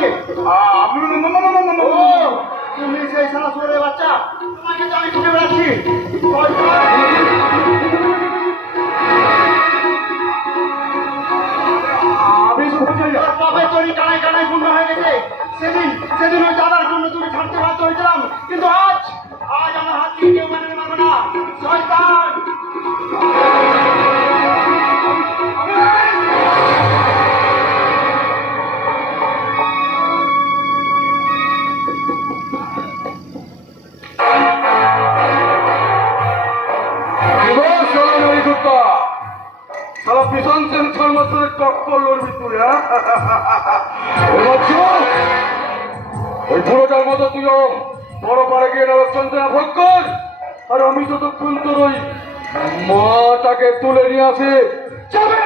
কে? তুমি সেই সারা সুরের বাচ্চা, তোমাকে তো আমি খুঁজে বেড়াচ্ছি। তৈরি কানায় কানায় পূর্ণ হয়ে গেছে। সেদিন ওই দাদার জন্য তুমি ছাড়তে বাধ্য হয়েছিলাম, কিন্তু আজ আমার হাত দিয়ে কেউ মেনে নেবে না। শয়তান! ওই বুড়োটার মতো তুইও বড় পাড়ে গিয়ে নরকচন্দ্রা ভোগ কর, আর আমি ততক্ষণ তোর ওই মাটাকে তুলে নিয়ে আসি। যাবে